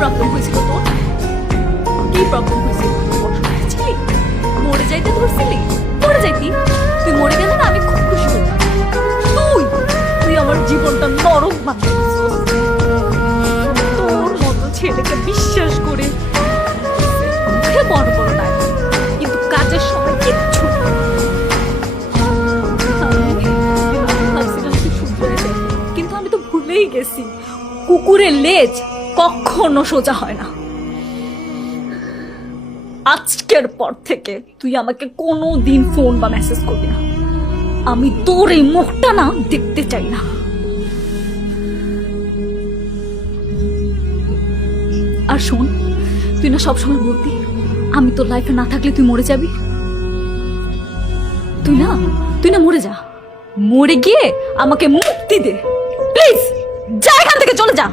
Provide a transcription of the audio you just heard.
Problem হয়েছিল তোর? কি প্রবলেম হয়েছিল? অসুস্থ ছিলি? মরে যাইতে ধরছিলি? মরে যাইতি? তুই মরে গেলে না আমি খুব খুশি হতাম। তুই তুই আমার জীবনটা নরক বানিয়ে দিছিস। তোর মতো ছেলেকে বিশ্বাস করে মুখে বড় বড় ডায়লগ, কিন্তু কাজের সময় কিচ্ছু না। আমি ভাবছিলাম তুই শুধরে যাবি, কিন্তু আমি তো ভুলেই গেছি কুকুরের লেজ কখনো সোজা হয় না। আজকের পর থেকে তুই আমাকে কোনো দিন ফোন বা মেসেজ করবি না। আমি তোর এই মুখটা না দেখতে চাই না। আর শোন, তুই না সবসময় বলতি আমি তোর লাইফে না থাকলে তুই মরে যাবি। তুই না মরে যা, মরে গিয়ে আমাকে মুক্তি দে প্লিজ। যা এখান থেকে, চলে যা।